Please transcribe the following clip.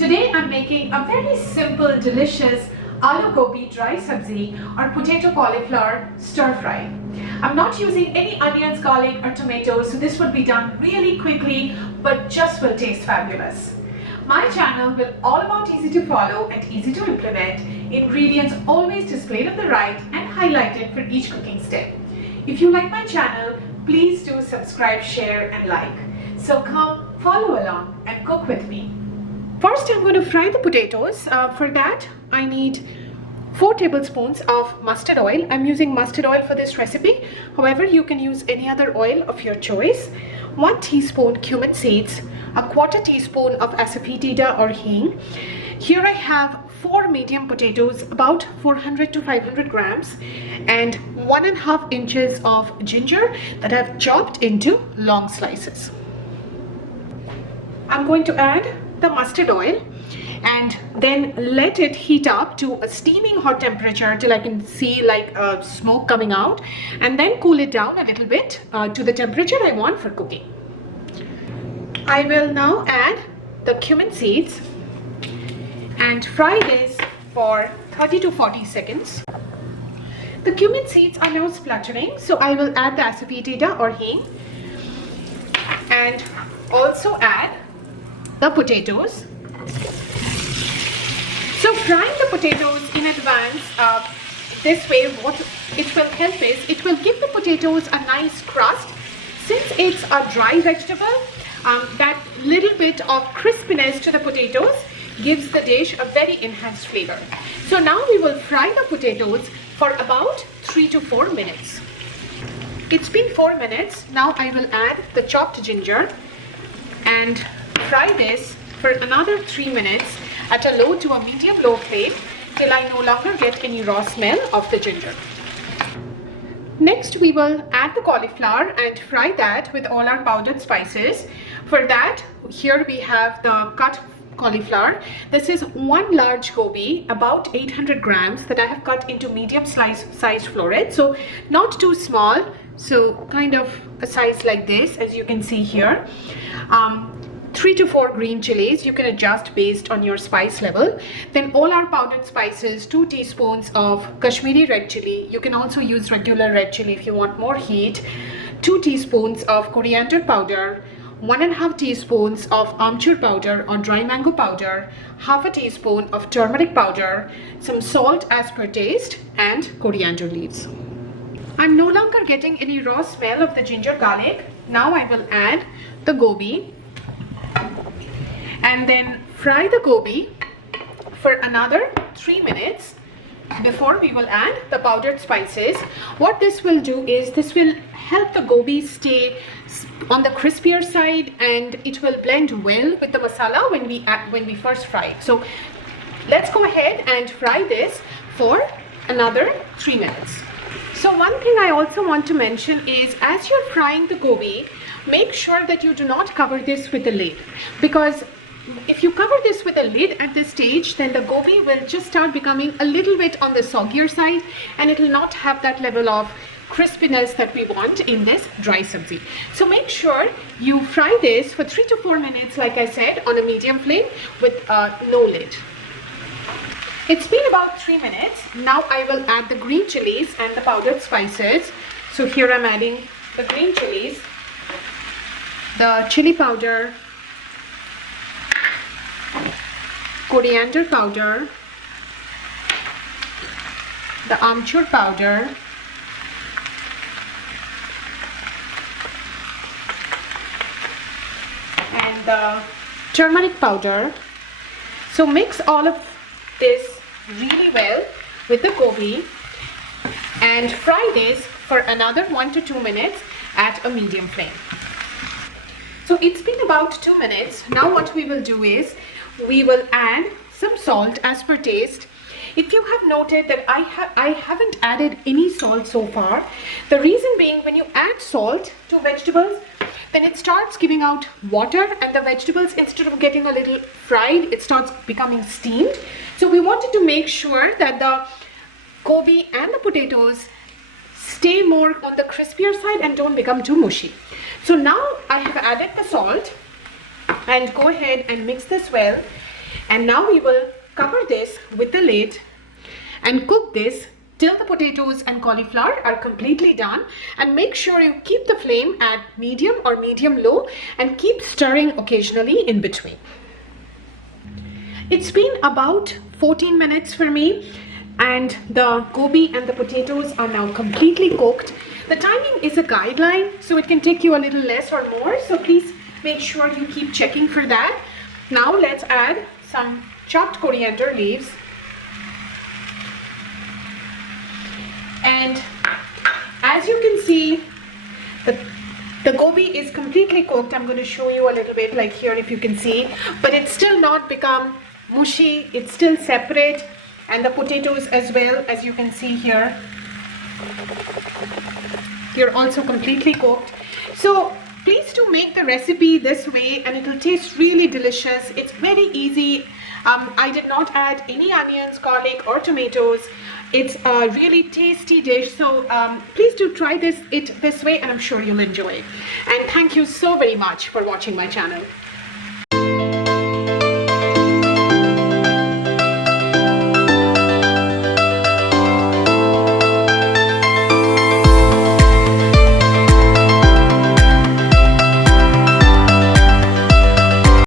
Today I'm making a very simple, delicious Aloo Gobi dry sabzi or potato cauliflower stir fry. I'm not using any onions, garlic or tomatoes, so this would be done really quickly but just will taste fabulous. My channel will all about easy to follow and easy to implement, ingredients always displayed on the right and highlighted for each cooking step. If you like my channel, please do subscribe, share and like. So come follow along and cook with me. First I'm going to fry the potatoes. For that I need 4 tablespoons of mustard oil. I'm using mustard oil for this recipe. However, you can use any other oil of your choice. 1 teaspoon cumin seeds, a 1/4 teaspoon of asafoetida or hing. Here I have 4 medium potatoes, about 400 to 500 grams, and 1.5 inches of ginger that I've chopped into long slices. I'm going to add the mustard oil and then let it heat up to a steaming hot temperature till I can see like smoke coming out, and then cool it down a little bit to the temperature I want for cooking. I will now add the cumin seeds and fry this for 30 to 40 seconds. The cumin seeds are now spluttering, so I will add the asafoetida or hing and also add the potatoes. So frying the potatoes in advance this way, what it will help is it will give the potatoes a nice crust. Since it's a dry vegetable, that little bit of crispiness to the potatoes gives the dish a very enhanced flavor. So now we will fry the potatoes for about 3 to 4 minutes. It's been 4 minutes. Now I will add the chopped ginger and fry this for another 3 minutes at a low to a medium-low flame till I no longer get any raw smell of the ginger. Next we will add the cauliflower and fry that with all our powdered spices. For that, here we have the cut cauliflower. This is 1 large gobi, about 800 grams, that I have cut into medium sized florets, so not too small, so kind of a size like this, as you can see here. 3 to 4 green chilies, you can adjust based on your spice level. Then all our powdered spices, 2 teaspoons of Kashmiri red chili. You can also use regular red chili if you want more heat. 2 teaspoons of coriander powder, 1.5 teaspoons of amchur powder or dry mango powder, 1/2 teaspoon of turmeric powder, some salt as per taste, and coriander leaves. I'm no longer getting any raw smell of the ginger garlic. Now I will add the gobi and then fry the gobi for another 3 minutes before we will add the powdered spices. What this will do is this will help the gobi stay on the crispier side, and it will blend well with the masala when we first fry it. So let's go ahead and fry this for another 3 minutes. So one thing I also want to mention is, as you're frying the gobi, make sure that you do not cover this with a lid, because if you cover this with a lid at this stage, then the gobi will just start becoming a little bit on the soggier side and it will not have that level of crispiness that we want in this dry sabzi. So make sure you fry this for 3 to 4 minutes, like I said, on a medium flame with no lid. It's been about 3 minutes. Now I will add the green chilies and the powdered spices. So here I'm adding the green chilies, the chili powder, coriander powder, the amchur powder, and the turmeric powder. So mix all of this really well with the gobi and fry this for another 1 to 2 minutes at a medium flame. So it's been about 2 minutes. Now what we will do is we will add some salt as per taste. If you have noted that I haven't added any salt so far, the reason being, when you add salt to vegetables, then it starts giving out water, and the vegetables, instead of getting a little fried, it starts becoming steamed. So we wanted to make sure that the gobi and the potatoes stay more on the crispier side and don't become too mushy. So now I have added the salt and go ahead and mix this well. And now we will cover this with the lid and cook this till the potatoes and cauliflower are completely done. And make sure you keep the flame at medium or medium low and keep stirring occasionally in between. It's been about 14 minutes for me, and the gobi and the potatoes are now completely cooked. The timing is a guideline, so it can take you a little less or more, so please make sure you keep checking for that. Now let's add some chopped coriander leaves. And as you can see, the gobi is completely cooked. I'm going to show you a little bit, like here if you can see, but it's still not become mushy, it's still separate, and the potatoes as well, as you can see here, they're also completely cooked. So please do make the recipe this way and it will taste really delicious. It's very easy. I did not add any onions, garlic or tomatoes. It's a really tasty dish, so please do try this way, and I'm sure you'll enjoy it. And thank you so very much for watching my channel.